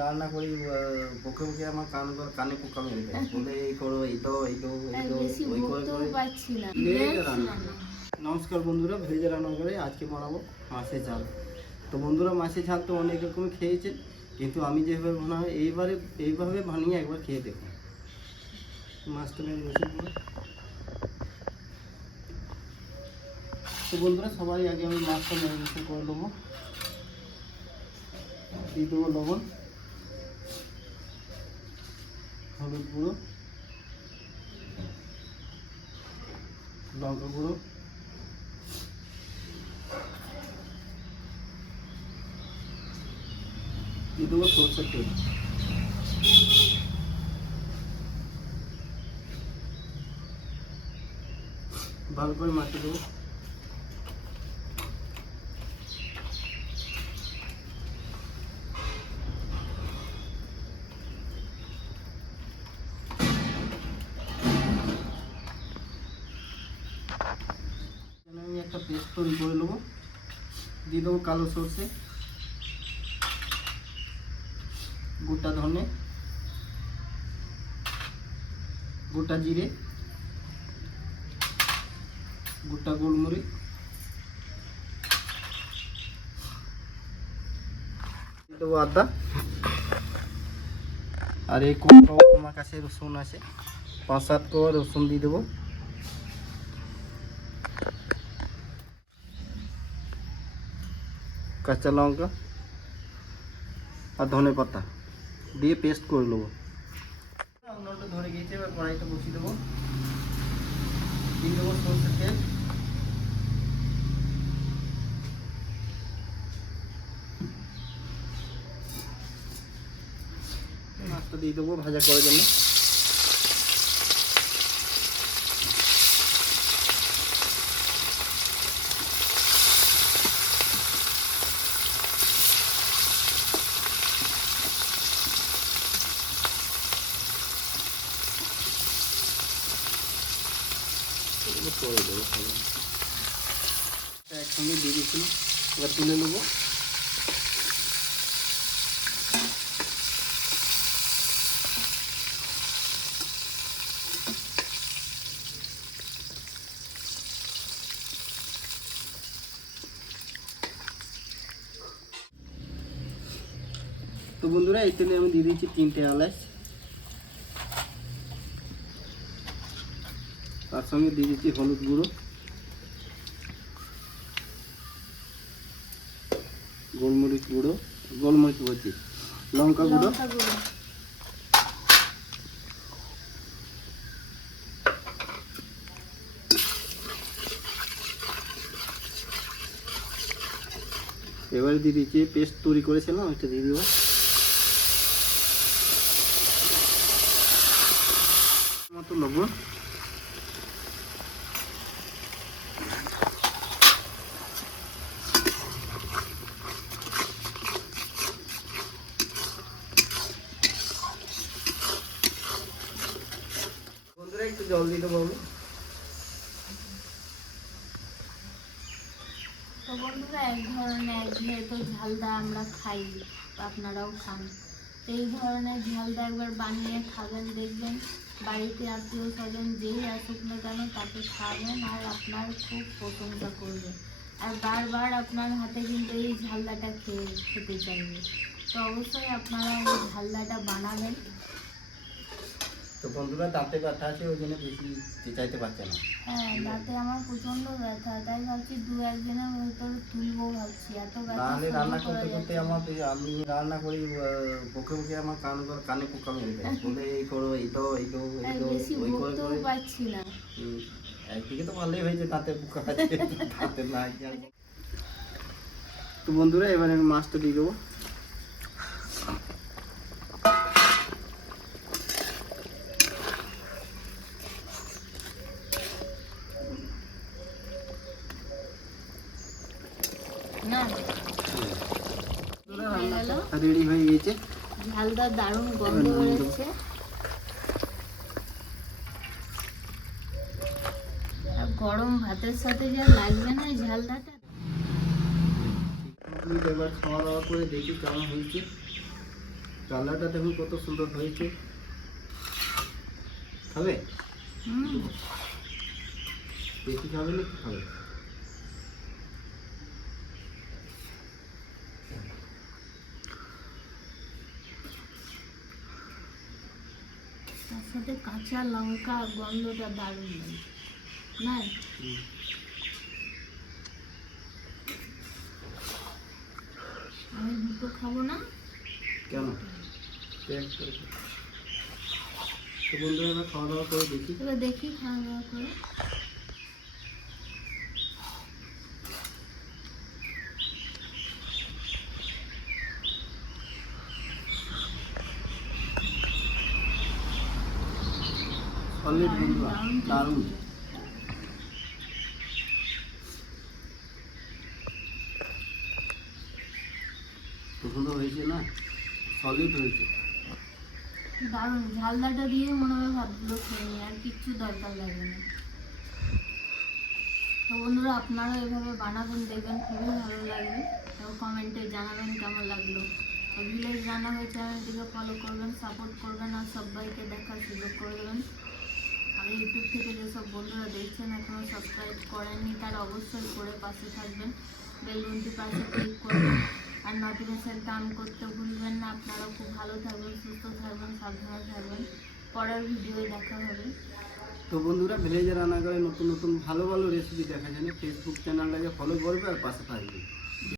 রান্না করি বকে বকে আমার কানে পোকা মেরে দেয়, বলে এই করো এই তো ওই করে রান্না। নমস্কার বন্ধুরা, ভেজে রান্না করে আজকে বানাবো মাছের ঝাল। তো বন্ধুরা, মাছের ঝাল তো অনেক রকমের খেয়েছে, কিন্তু আমি যেভাবে বানাবো এইভাবে বানিয়ে একবার খেয়ে দেখুন। মাছটা ম্যারিনেশন করে। তো বন্ধুরা, সবাই আগে আমি মাছটা ম্যারিনেশন করে নেবো। দিয়ে দেবো লবণ, হলুদ গুঁড়ো, লঙ্কা গুঁড়ো, দিয়ে দেবো সরষের তেল। ভালো করে মাখিয়ে দেবো। আমি একটা পেস্ট তৈরি করে নেবো। দিয়ে দেবো কালো সরষে, গোটা ধনে, গোটা জিরে, গোটা গোলমরিচ, দিয়ে দেবো আদা। আর এই আমার কাছে রসুন আছে, 5-7 কোয়া রসুন দিয়ে দেবো। কাঁচা লঙ্কা আর ধনে পাতা দিয়ে পেস্ট করে নেবো। উনুনটা ধরে গিয়েছে, এবার কড়াইটা বসিয়ে দেবো। দিয়ে দেবো সরষের তেল, মাছটা দিয়ে দেবো ভাজা করার জন্য। করে দেবো একসঙ্গে দিয়ে দিচ্ছিল, এবার তুলে নেবো। তো বন্ধুরা, এই তেলে আমি দিয়ে দিচ্ছি 3টে এলাচ, তার সঙ্গে দিয়ে দিচ্ছি হলুদ গুঁড়ো, গোলমরিচ বলছি, লঙ্কা গুঁড়ো, এবারে দিয়ে দিচ্ছি পেস্ট তৈরি করেছিলাম, এটা দিয়ে দিব। মতো লবণ, বন্ধুরা একটু জল দিতে পারবো। তো বন্ধুরা, এক ধরনের যেহেতু ঝালদা আমরা খাই, আপনারাও খান, তো এই ধরনের ঝালদা একবার বানিয়ে খাবেন, দেখবেন বাড়িতে আত্মীয় স্বজন যেই আসুক না কেন তাকে খাবেন আর আপনার খুব প্রশংসা করবে, আর বারবার আপনার হাতে কিন্তু এই ঝালদাটা খেতে চাইবে। তো অবশ্যই আপনারা এই ঝালদাটা বানাবেন। তো বন্ধুরা, দাঁতে ব্যথা আছে, ওই জন্য বেশি চেঁচাইতে পারছে না। হ্যাঁ, দাঁতে আমার প্রচন্ড ব্যথা, তাই ভাবছি 2-1 দিনের ভেতর তুলবো ভাবছি, এত ব্যথা। রান্না করতে করতে আমি রান্না করি বকে বকে আমার কানে পোকা মেরে দেয়, বলে এই করো এই তো ওই করে পাচ্ছি না। একদিকে তো ভালোই হয়েছে, দাঁতে পোকা আছে, দাঁতে না। তো বন্ধুরা, এবার আমি মাছটা দিয়ে দেবো। রেডি হয়ে গেছে, ঝালটা দারুণ গন্ধ বেরোচ্ছে। গরম ভাতের সাথে যা লাগবে না ঝালটাটা। এবার খাওয়া দাওয়া করে দেখি কেমন হয়েছে। কালারটা দেখুন কত সুন্দর হয়েছে। খাবে? বেশি খাবে না? খাবে? তার সাথে কাঁচা লঙ্কা গন্ধটা দারুণ লাগে না? আমি দুটো খাবো না। কেন? প্যাক করে দাও। তো বন্ধুরা এবার খাওয়া দাওয়া করে দেখি। এবার দেখি খাওয়া দাওয়া করে। সলিড বন্ধুরা, দারুণ। পছন্দ হয়েছে না? সলিড হয়েছে। দারুণ, ঝালদাটা দিয়ে মনে হয় ভাতগুলো খেয়ে নিই, আর কিচ্ছু দরকার লাগে না। তো বন্ধুরা আপনারা এভাবে বানাবেন, দেখবেন খুবই ভালো লাগবে। তো কমেন্টে জানাবেন কেমন লাগলো। তো ভিলেজ রান্না হয়ে চ্যানেলটিকে ফলো করবেন, সাপোর্ট করবেন, আর সবাইকে দেখার সুযোগ করে দেবেন। আর ইউটিউব থেকে যেসব বন্ধুরা দেখছেন এখনও সাবস্ক্রাইব করেননি তারা অবশ্যই করে পাশে থাকবেন, বেল ঘন্টি পাশে ক্লিক করবেন, আর নোটিফিকেশনটা অন করতে ভুলবেন না। আপনারাও খুব ভালো থাকবেন, সুস্থ থাকবেন, সাবধানে থাকবেন। পরের ভিডিওয় দেখা হবে। তো বন্ধুরা ভিলেজে রান্নাঘরে নতুন নতুন ভালো ভালো রেসিপি দেখার জন্য ফেসবুক চ্যানেলটাকে ফলো করবে আর পাশে থাকবে।